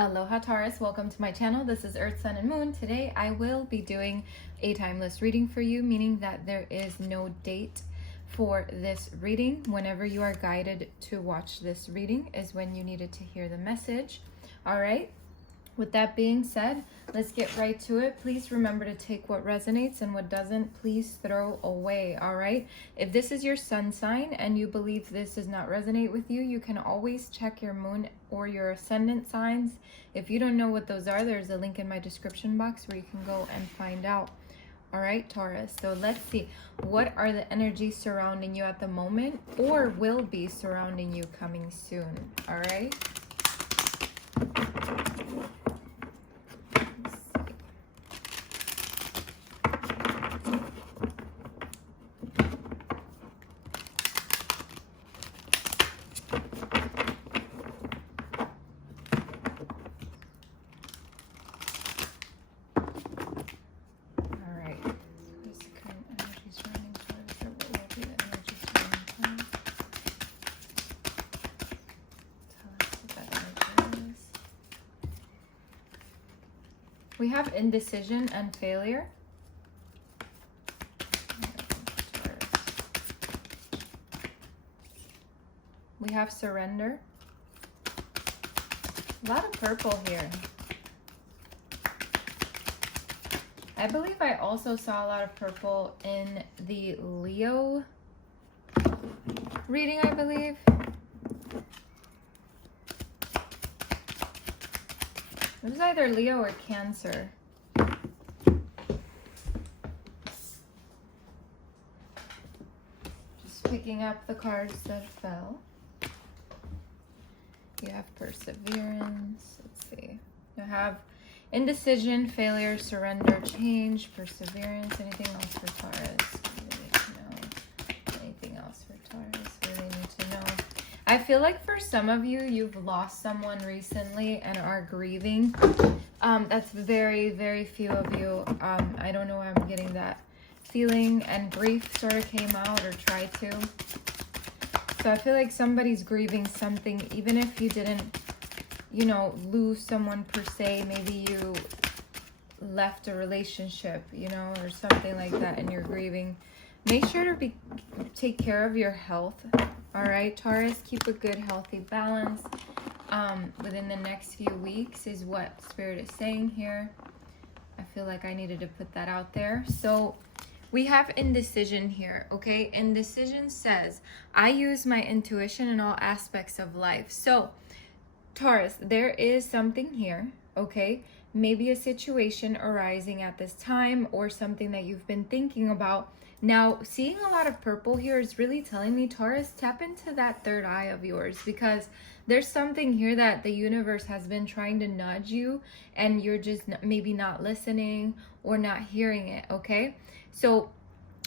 Aloha Taurus, welcome to my channel. This is Earth, Sun, and Moon. Today I will be doing a timeless reading for you, meaning that there is no date for this reading. Whenever you are guided to watch this reading is when you needed to hear the message. All right, with that being said, let's get right to it. Please remember to take what resonates and what doesn't, please throw away. All right, if this is your sun sign and you believe this does not resonate with you, you can always check your moon or your ascendant signs. If you don't know what those are, there's a link in my description box where you can go and find out. All right, Taurus, so let's see, what are the energies surrounding you at the moment or will be surrounding you coming soon? All right. We have indecision and failure. We have surrender. A lot of purple here. I believe I also saw a lot of purple in the Leo reading, I believe. It was either Leo or Cancer. Just picking up the cards that fell. You have perseverance. Let's see. You have indecision, failure, surrender, change, perseverance. Anything else for Taurus? Really need to know. Anything else for Taurus? Really need to know. I feel like for some of you, you've lost someone recently and are grieving. That's very, very few of you. I don't know why I'm getting that feeling, and grief sort of came out or tried to. So I feel like somebody's grieving something, even if you didn't, you know, lose someone per se. Maybe you left a relationship, you know, or something like that, and you're grieving. Make sure to take care of your health. All right, Taurus, keep a good, healthy balance within the next few weeks is what Spirit is saying here. I feel like I needed to put that out there. So we have indecision here, okay? Indecision says, I use my intuition in all aspects of life. So, Taurus, there is something here, okay? Maybe a situation arising at this time or something that you've been thinking about. Now, seeing a lot of purple here is really telling me, Taurus, tap into that third eye of yours, because there's something here that the universe has been trying to nudge you and you're just maybe not listening or not hearing it, okay? So,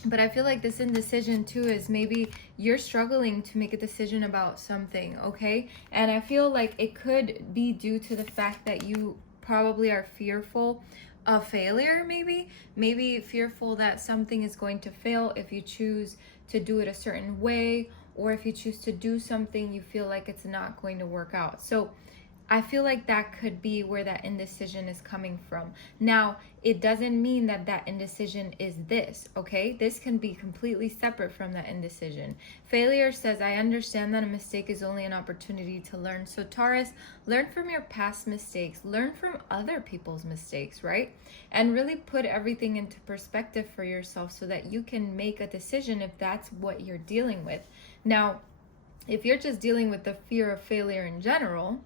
but I feel like this indecision too is maybe you're struggling to make a decision about something, okay? And I feel like it could be due to the fact that you probably are fearful of failure, maybe fearful that something is going to fail if you choose to do it a certain way, or if you choose to do something you feel like it's not going to work out. So I feel like that could be where that indecision is coming from. Now, it doesn't mean that that indecision is this, okay? This can be completely separate from that indecision. Failure says, I understand that a mistake is only an opportunity to learn. So Taurus, learn from your past mistakes. Learn from other people's mistakes, right? And really put everything into perspective for yourself so that you can make a decision if that's what you're dealing with. Now, if you're just dealing with the fear of failure in general,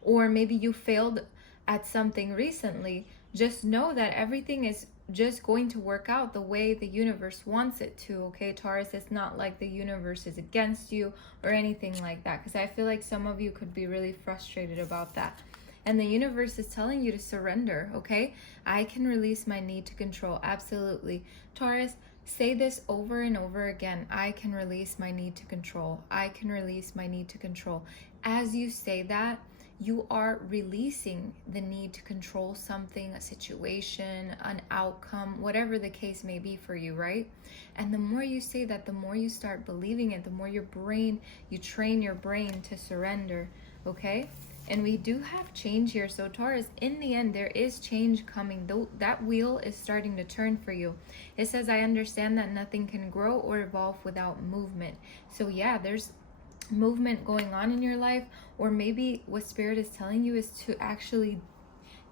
or maybe you failed at something recently, just know that everything is just going to work out the way the universe wants it to, okay, Taurus? It's not like the universe is against you or anything like that, because I feel like some of you could be really frustrated about that. And the universe is telling you to surrender, okay? I can release my need to control. Absolutely. Taurus, say this over and over again. I can release my need to control. I can release my need to control. As you say that, you are releasing the need to control something, a situation, an outcome, whatever the case may be for you, right? And the more you say that, the more you start believing it, the more you train your brain to surrender, okay? And we do have change here. So Taurus, in the end, there is change coming. Though that wheel is starting to turn for you. It says, I understand that nothing can grow or evolve without movement. So yeah, there's movement going on in your life, or maybe what Spirit is telling you is to actually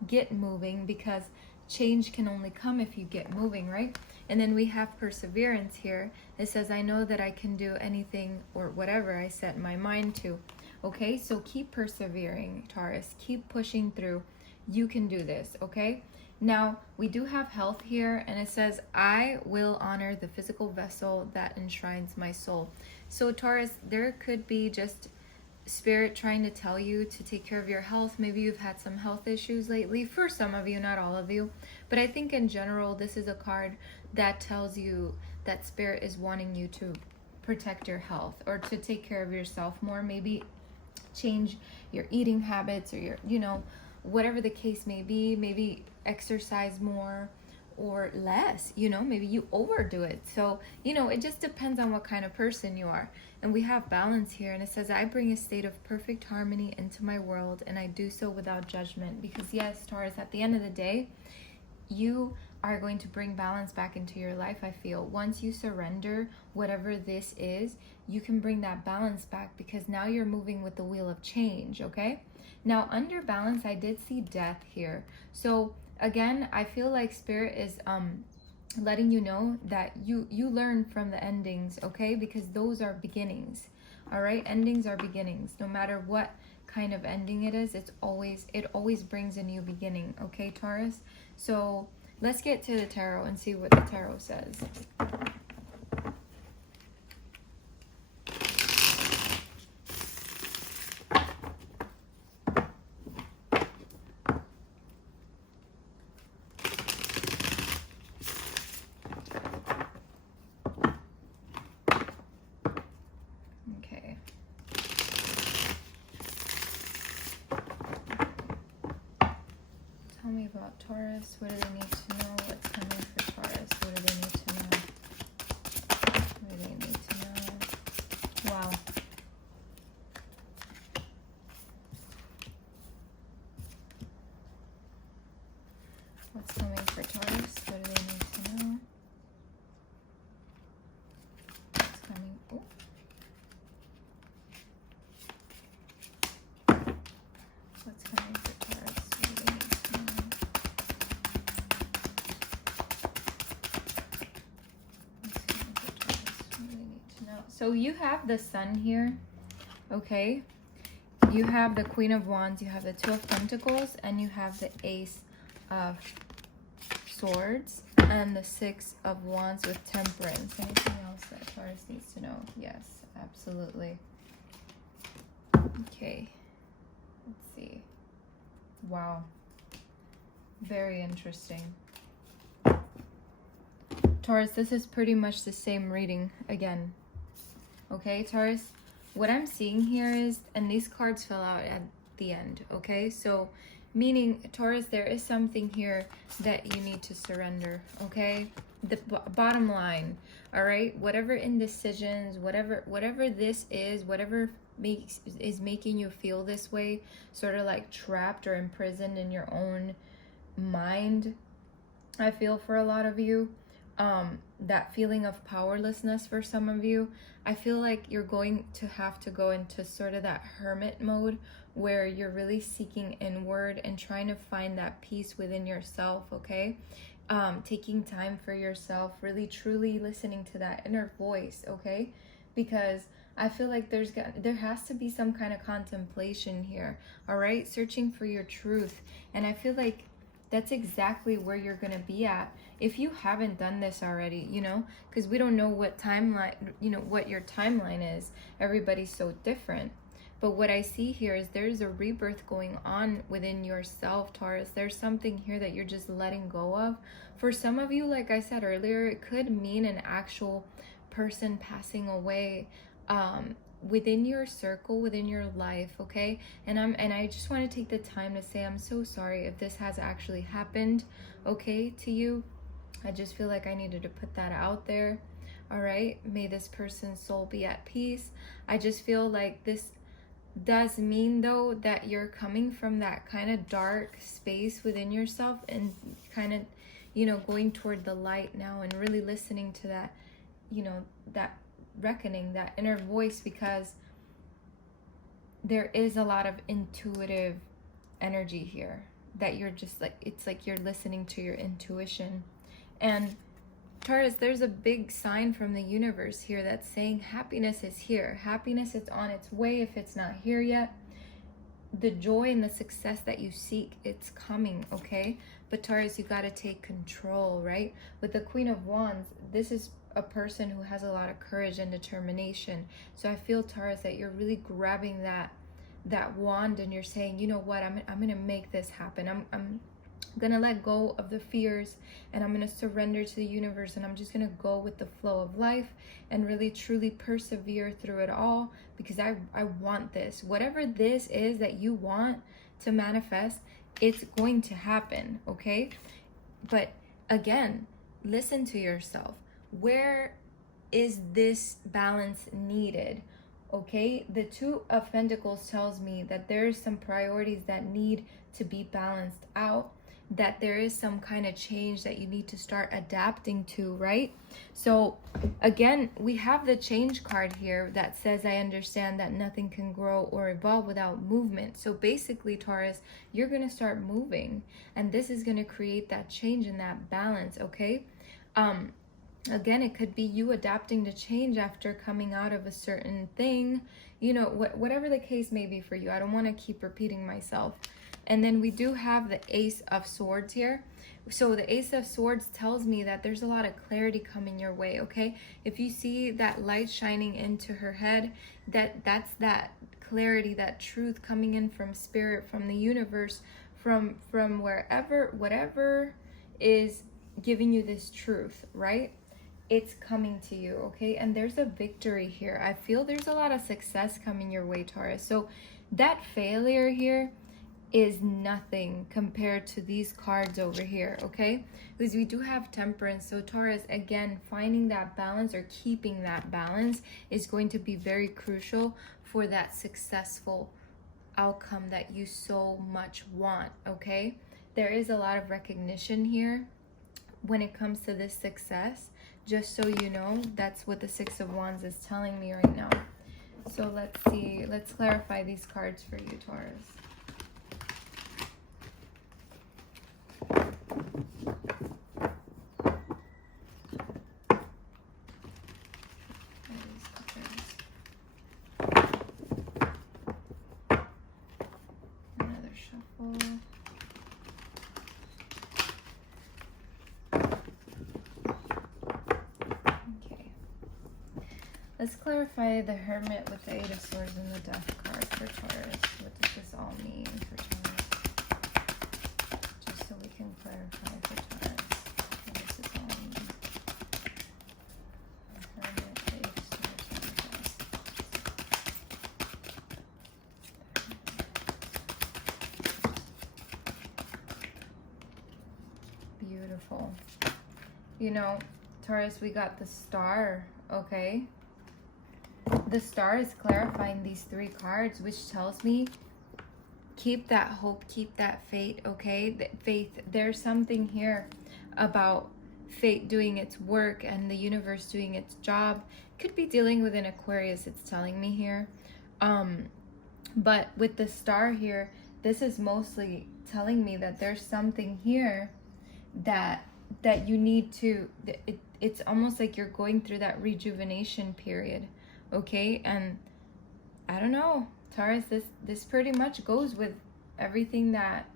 get moving, because change can only come if you get moving, right? And then we have perseverance here. It says, I know that I can do anything or whatever I set my mind to. Okay, so keep persevering, Taurus. Keep pushing through. You can do this, okay? Now, we do have health here, and it says, I will honor the physical vessel that enshrines my soul. So, Taurus, there could be just Spirit trying to tell you to take care of your health. Maybe you've had some health issues lately. For some of you, not all of you. But I think in general, this is a card that tells you that Spirit is wanting you to protect your health or to take care of yourself more. Maybe change your eating habits, or your, you know, whatever the case may be. Maybe exercise more or less, you know, maybe you overdo it. So, you know, it just depends on what kind of person you are. And we have balance here, and it says, I bring a state of perfect harmony into my world, and I do so without judgment. Because yes, Taurus, at the end of the day, you are going to bring balance back into your life. I feel once you surrender whatever this is, you can bring that balance back, because now you're moving with the wheel of change. Okay, now under balance, I did see death here. So again, I feel like Spirit is letting you know that you learn from the endings, okay? Because those are beginnings. All right, endings are beginnings. No matter what kind of ending it is, it always brings a new beginning, okay, Taurus? So let's get to the tarot and see what the tarot says. Tell me about Taurus. What do they need to know? What's coming for Taurus? What do they need to know? What do they need to know? Wow. What's coming for Taurus? What do they need to know? What's coming? Oh. What's coming for Taurus? What do they need to know? So you have the Sun here, okay? You have the Queen of Wands, you have the Two of Pentacles, and you have the Ace of Swords, and the Six of Wands with Temperance. Anything else that Taurus needs to know? Yes, absolutely. Okay, let's see. Wow, very interesting. Taurus, this is pretty much the same reading again. Okay, Taurus, what I'm seeing here is, and these cards fell out at the end, okay? So, meaning, Taurus, there is something here that you need to surrender, okay? The bottom line, all right? Whatever indecisions, whatever this is, whatever is making you feel this way, sort of like trapped or imprisoned in your own mind, I feel for a lot of you. That feeling of powerlessness for some of you, I feel like you're going to have to go into sort of that hermit mode where you're really seeking inward and trying to find that peace within yourself, okay? Taking time for yourself, really truly listening to that inner voice, okay? Because I feel like there has to be some kind of contemplation here, all right? Searching for your truth. And I feel like that's exactly where you're going to be at if you haven't done this already, you know, because we don't know what timeline, you know, what your timeline is. Everybody's so different. But what I see here is there's a rebirth going on within yourself, Taurus. There's something here that you're just letting go of. For some of you, like I said earlier, it could mean an actual person passing away within your circle, within your life, okay? And I just want to take the time to say I'm so sorry if this has actually happened, okay, to you. I just feel like I needed to put that out there. All right, may this person's soul be at peace. I just feel like this does mean though that you're coming from that kind of dark space within yourself and kind of, you know, going toward the light now and really listening to that, you know, that reckoning, that inner voice, because there is a lot of intuitive energy here that you're just like, it's like you're listening to your intuition. And Taurus, there's a big sign from the universe here that's saying happiness is here. Happiness is on its way if it's not here yet. The joy and the success that you seek, it's coming, okay? But Taurus, you got to take control, right? With the Queen of Wands, this is a person who has a lot of courage and determination. So I feel, Taurus, that you're really grabbing that wand and you're saying, you know what, I'm going to make this happen. I'm going to let go of the fears and I'm going to surrender to the universe, and I'm just going to go with the flow of life and really truly persevere through it all, because I want this. Whatever this is that you want to manifest, it's going to happen, okay? But again, listen to yourself. Where is this balance needed? Okay, the Two of Pentacles tells me that there's some priorities that need to be balanced out, that there is some kind of change that you need to start adapting to, right? So again, we have the change card here that says, I understand that nothing can grow or evolve without movement. So basically, Taurus, you're going to start moving, and this is going to create that change and that balance, okay? Again, it could be you adapting to change after coming out of a certain thing, you know, whatever the case may be for you. I don't want to keep repeating myself. And then we do have the Ace of Swords here. So the Ace of Swords tells me that there's a lot of clarity coming your way, okay? If you see that light shining into her head, that's that clarity, that truth coming in from spirit, from the universe, from wherever, whatever is giving you this truth, right? It's coming to you, okay? And there's a victory here. I feel there's a lot of success coming your way, Taurus. So that failure here is nothing compared to these cards over here, okay? Because we do have Temperance. So Taurus, again, finding that balance or keeping that balance is going to be very crucial for that successful outcome that you so much want, okay? There is a lot of recognition here when it comes to this success. Just so you know, that's what the Six of Wands is telling me right now. So let's see, let's clarify these cards for you, Taurus. Another shuffle. Let's clarify the Hermit with the Eight of Swords and the Death card for Taurus. What does this all mean for Taurus? Just so we can clarify for Taurus what does this all mean. The Hermit, the Eight of Swords, and the Death. Beautiful. You know, Taurus, we got the Star, okay? The Star is clarifying these three cards, which tells me keep that hope, keep that faith, okay? Faith, there's something here about fate doing its work and the universe doing its job. Could be dealing with an Aquarius, it's telling me here. But with the Star here, this is mostly telling me that there's something here that you need to, it's almost like you're going through that rejuvenation period. Okay, and I don't know, Taurus, this pretty much goes with everything that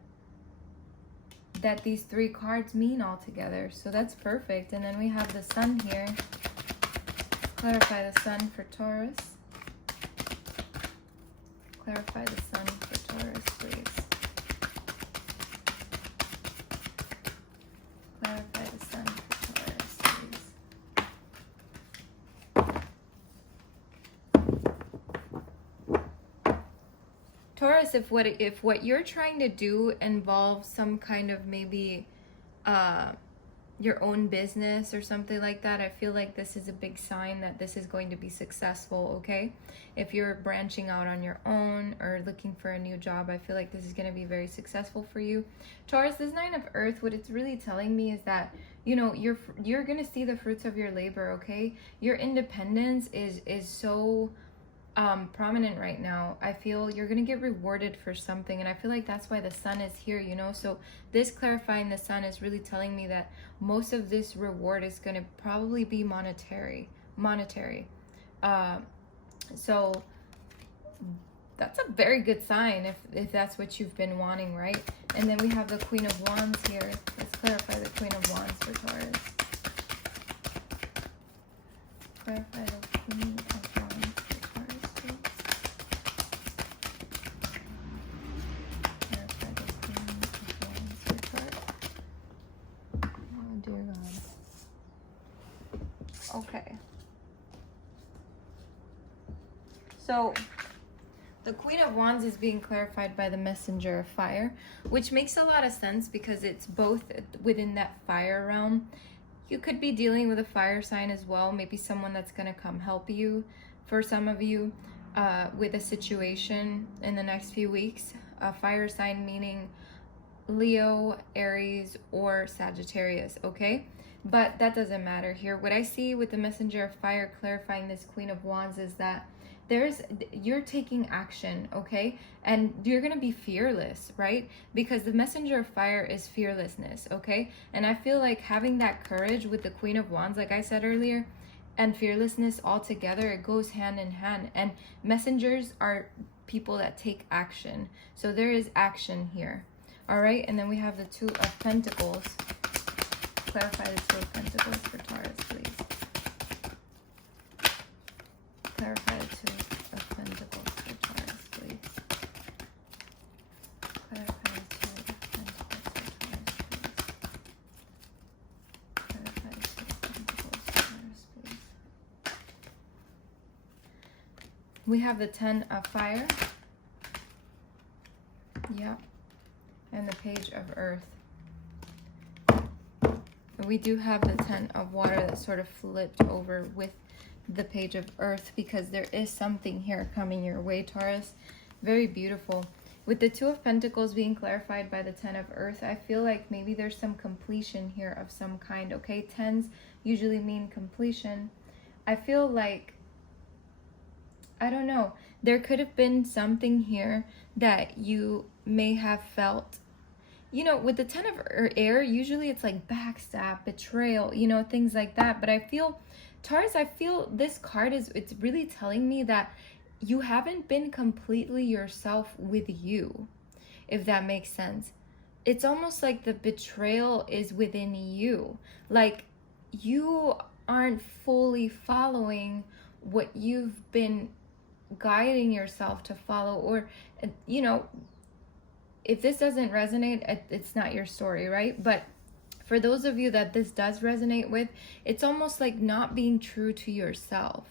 these three cards mean all together. So that's perfect. And then we have the Sun here. Clarify the Sun for Taurus. Clarify the Sun for Taurus, please. Clarify the Sun for Taurus, please. Taurus, if what you're trying to do involves some kind of maybe your own business or something like that, I feel like this is a big sign that this is going to be successful, okay? If you're branching out on your own or looking for a new job, I feel like this is going to be very successful for you. Taurus, this 9 of Earth, what it's really telling me is that, you know, you're going to see the fruits of your labor, okay? Your independence is so prominent right now. I feel you're gonna get rewarded for something, and I feel like that's why the sun is here, you know. So this clarifying the sun is really telling me that most of this reward is gonna probably be monetary. So that's a very good sign if that's what you've been wanting, right? And then we have the Queen of Wands here. Let's clarify the Queen of Wands for Taurus. Clarify the Queen of Wands for Taurus, please. Clarify the Queen of Wands for Taurus. Oh dear God. Okay. So the Queen of Wands is being clarified by the Messenger of Fire, which makes a lot of sense because it's both within that fire realm. You could be dealing with a fire sign as well, maybe someone that's going to come help you for some of you with a situation in the next few weeks. A fire sign meaning Leo, Aries, or Sagittarius, okay? But that doesn't matter here. What I see with the Messenger of Fire clarifying this Queen of Wands is that you're taking action, okay? And you're gonna be fearless, right? Because the Messenger of Fire is fearlessness, okay? And I feel like having that courage with the Queen of Wands, like I said earlier, and fearlessness all together, it goes hand in hand. And messengers are people that take action. So there is action here, all right? And then we have the Two of Pentacles. Clarify the Two of Pentacles for Taurus, please. Clarify the Two of Pentacles for Taurus, please. Clarify the Two of Pentacles for Taurus, please. Clarify the Two of Pentacles for Taurus, please. We have the Ten of Fire. Yeah. And the Page of Earth. We do have the Ten of Water that sort of flipped over with the Page of Earth because there is something here coming your way, Taurus. Very beautiful. With the Two of Pentacles being clarified by the Ten of Earth, I feel like maybe there's some completion here of some kind, okay? Tens usually mean completion. I feel like, I don't know, there could have been something here that you may have felt. You know, with the Ten of Air, usually it's like backstab, betrayal, you know, things like that. But I feel, Taurus, I feel this card it's really telling me that you haven't been completely yourself with you, if that makes sense. It's almost like the betrayal is within you. Like you aren't fully following what you've been guiding yourself to follow, or, you know, if this doesn't resonate, it's not your story, right? But for those of you that this does resonate with, it's almost like not being true to yourself.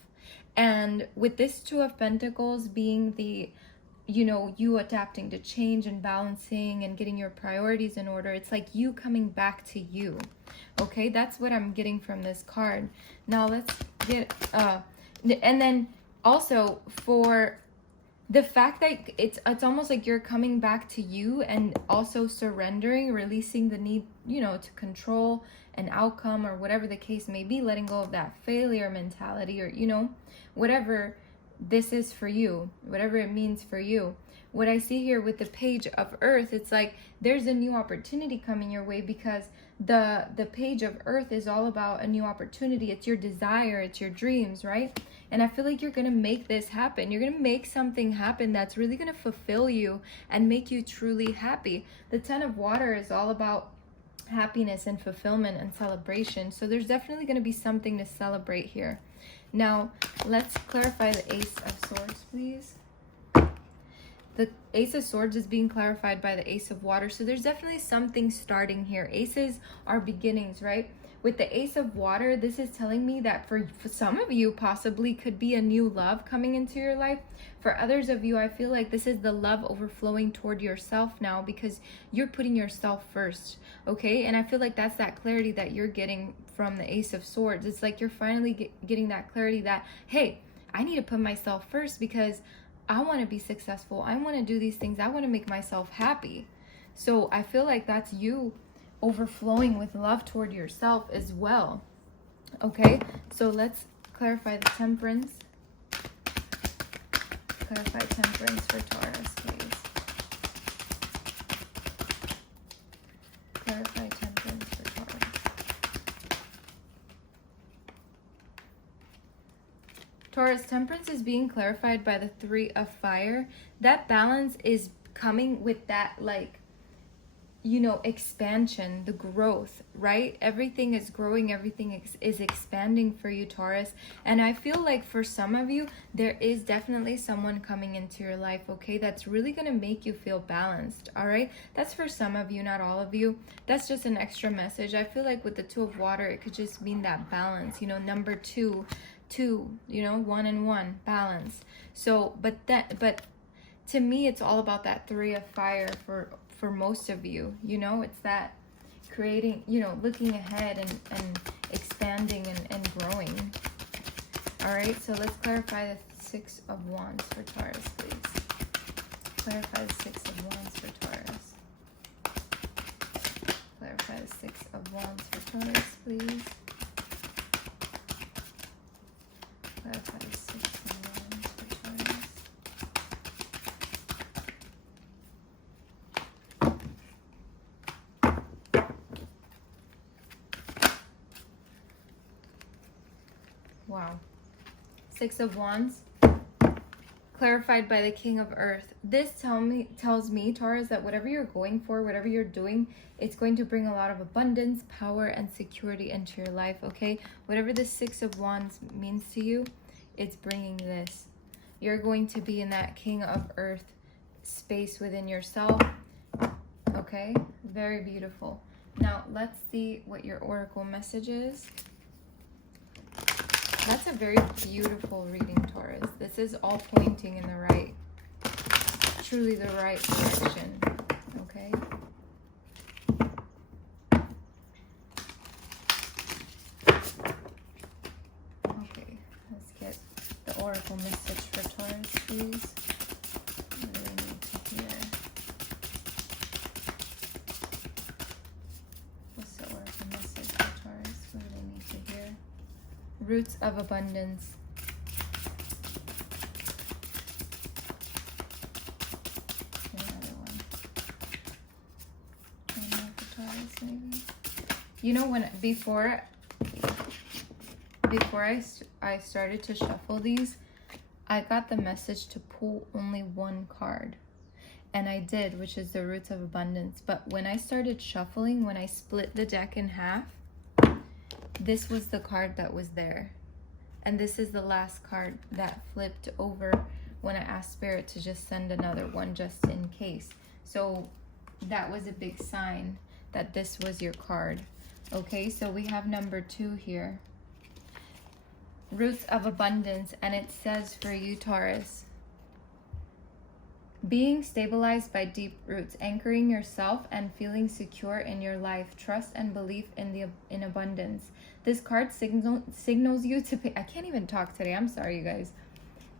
And with this Two of Pentacles being the, you know, you adapting to change and balancing and getting your priorities in order, it's like you coming back to you. Okay, that's what I'm getting from this card. Now let's get, and then also for the fact that it's almost like you're coming back to you and also surrendering, releasing the need, you know, to control an outcome or whatever the case may be, letting go of that failure mentality, or, you know, whatever this is for you, whatever it means for you. What I see here with the Page of Earth, it's like there's a new opportunity coming your way, because the Page of Earth is all about a new opportunity. It's your desire, it's your dreams, right? And I feel like you're going to make this happen. You're going to make something happen that's really going to fulfill you and make you truly happy. The Ten of Water is all about happiness and fulfillment and celebration. So there's definitely going to be something to celebrate here. Now, let's clarify the Ace of Swords, please. The Ace of Swords is being clarified by the Ace of Water. So there's definitely something starting here. Aces are beginnings, right? with the Ace of Water, this is telling me that for some of you, possibly could be a new love coming into your life. For others of you, I feel like this is the love overflowing toward yourself now, because you're putting yourself first, okay? And I feel like that's that clarity that you're getting from the Ace of Swords. It's like you're finally getting that clarity that, hey, I need to put myself first because I want to be successful. I want to do these things. I want to make myself happy. So I feel like that's you overflowing with love toward yourself as well. Okay, so let's clarify the Temperance. Clarify Temperance for Taurus, please. Clarify Temperance for Taurus. Taurus, Temperance is being clarified by the Three of Fire. That balance is coming with that, like, you know, expansion, the growth, right? Everything is growing, everything is expanding for you, Taurus. And I feel like for some of you, there is definitely someone coming into your life, okay, that's really going to make you feel balanced, all right? That's for some of you, not all of you. That's just an extra message. I feel like with the Two of Water, it could just mean that balance, you know, number two, you know, 1 and 1, balance. So, but to me, it's all about that Three of Fire for most of you, you know, it's that creating, you know, looking ahead and expanding and growing. All right, so let's clarify the Six of Wands for Taurus, please. Clarify the Six of Wands for Taurus. Clarify the Six of Wands for Taurus, please. Clarify the Six of Wands for Taurus. Wow. Six of Wands, clarified by the King of Earth. This tells me, Taurus, that whatever you're going for, whatever you're doing, it's going to bring a lot of abundance, power, and security into your life, okay? Whatever the Six of Wands means to you, it's bringing this. You're going to be in that King of Earth space within yourself, okay? Very beautiful. Now, let's see what your oracle message is. That's a very beautiful reading, Taurus. This is all pointing in the right, truly the right direction, okay? Okay, let's get the oracle message for Taurus, please. What do we need to hear? What's the oracle message for Taurus? What do they need to hear? Roots of abundance. Another one. One more for Taurus, maybe. You know, when before I started to shuffle these, I got the message to pull only one card, and I did, which is the Roots of Abundance. But when I started shuffling, when I split the deck in half, this was the card that was there, and this is the last card that flipped over when I asked Spirit to just send another one just in case. So that was a big sign that this was your card. Okay, so we have number 2 here, Roots of Abundance, and it says for you, Taurus, being stabilized by deep roots, anchoring yourself and feeling secure in your life, trust and belief in abundance. This card signals you to pay. I can't even talk today. I'm sorry, you guys.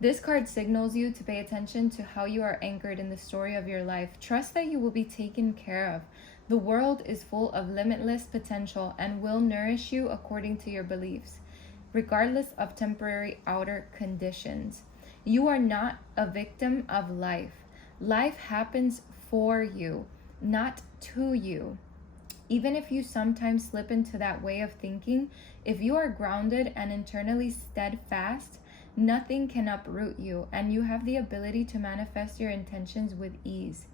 This card signals you to pay attention to how you are anchored in the story of your life. Trust that you will be taken care of. The world is full of limitless potential and will nourish you according to your beliefs, regardless of temporary outer conditions. You are not a victim of life. Life happens for you, not to you. Even if you sometimes slip into that way of thinking, if you are grounded and internally steadfast, nothing can uproot you, and you have the ability to manifest your intentions with ease.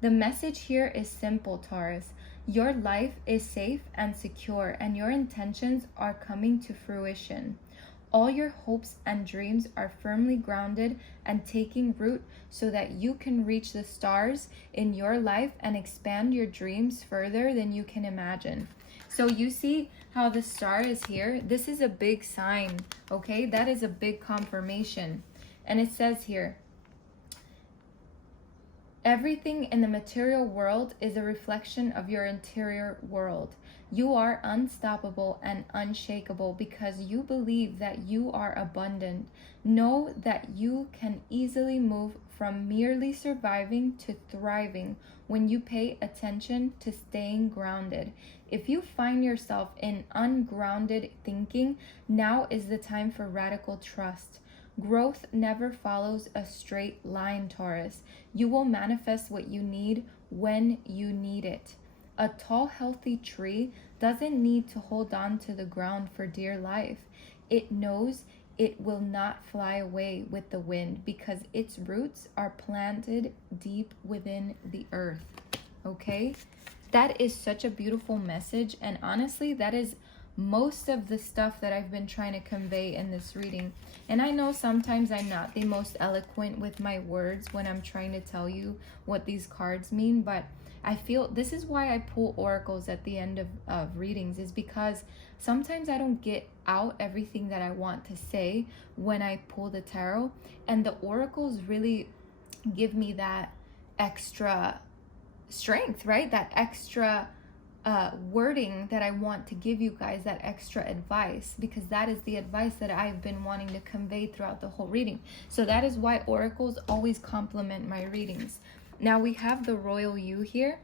The message here is simple, Taurus. Your life is safe and secure, and your intentions are coming to fruition. All your hopes and dreams are firmly grounded and taking root so that you can reach the stars in your life and expand your dreams further than you can imagine. So you see how the star is here? This is a big sign, okay? That is a big confirmation. And it says here, everything in the material world is a reflection of your interior world. You are unstoppable and unshakable because you believe that you are abundant. Know that you can easily move from merely surviving to thriving when you pay attention to staying grounded. If you find yourself in ungrounded thinking, now is the time for radical trust. Growth never follows a straight line, Taurus. You will manifest what you need when you need it. A tall, healthy tree doesn't need to hold on to the ground for dear life. It knows it will not fly away with the wind because its roots are planted deep within the earth. Okay? That is such a beautiful message. And honestly, that is most of the stuff that I've been trying to convey in this reading. And I know sometimes I'm not the most eloquent with my words when I'm trying to tell you what these cards mean, but I feel this is why I pull oracles at the end of readings, is because sometimes I don't get out everything that I want to say when I pull the tarot, and the oracles really give me that extra strength, right? That extra wording that I want to give you guys, that extra advice, because that is the advice that I've been wanting to convey throughout the whole reading. So that is why oracles always complement my readings. Now we have the royal you here.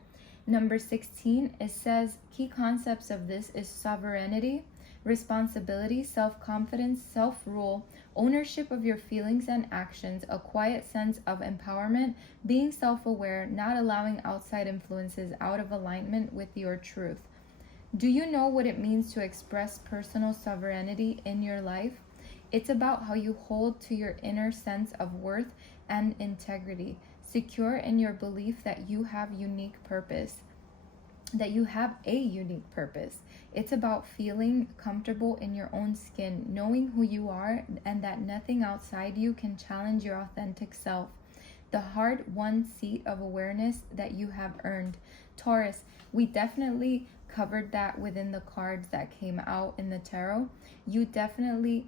Number 16, it says key concepts of this is sovereignty, responsibility, self-confidence, self-rule, ownership of your feelings and actions, a quiet sense of empowerment, being self-aware, not allowing outside influences out of alignment with your truth. Do you know what it means to express personal sovereignty in your life? It's about how you hold to your inner sense of worth and integrity, secure in your belief that you have unique purpose, that you have a unique purpose. It's about feeling comfortable in your own skin, knowing who you are and that nothing outside you can challenge your authentic self. The hard-won seat of awareness that you have earned. Taurus, we definitely covered that within the cards that came out in the tarot. You definitely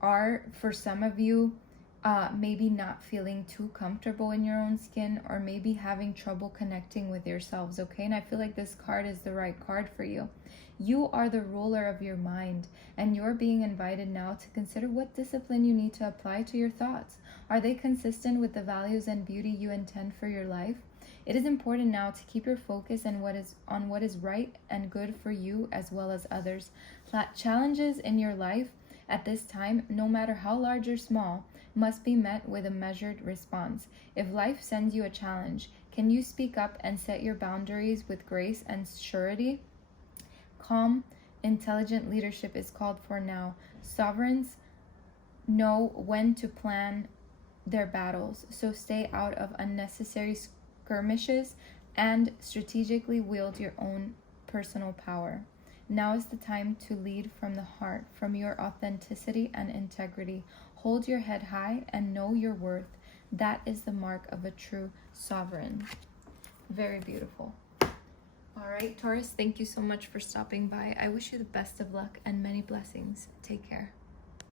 are, for some of you, maybe not feeling too comfortable in your own skin, or maybe having trouble connecting with yourselves, okay? And I feel like this card is the right card for you. You are the ruler of your mind, and you're being invited now to consider what discipline you need to apply to your thoughts. Are they consistent with the values and beauty you intend for your life? It is important now to keep your focus on what is right and good for you as well as others. Challenges in your life at this time, no matter how large or small, must be met with a measured response. If life sends you a challenge, can you speak up and set your boundaries with grace and surety? Calm, intelligent leadership is called for now. Sovereigns know when to plan their battles, so stay out of unnecessary skirmishes and strategically wield your own personal power. Now is the time to lead from the heart, from your authenticity and integrity. Hold your head high and know your worth. That is the mark of a true sovereign. Very beautiful. All right, Taurus, thank you so much for stopping by. I wish you the best of luck and many blessings. Take care.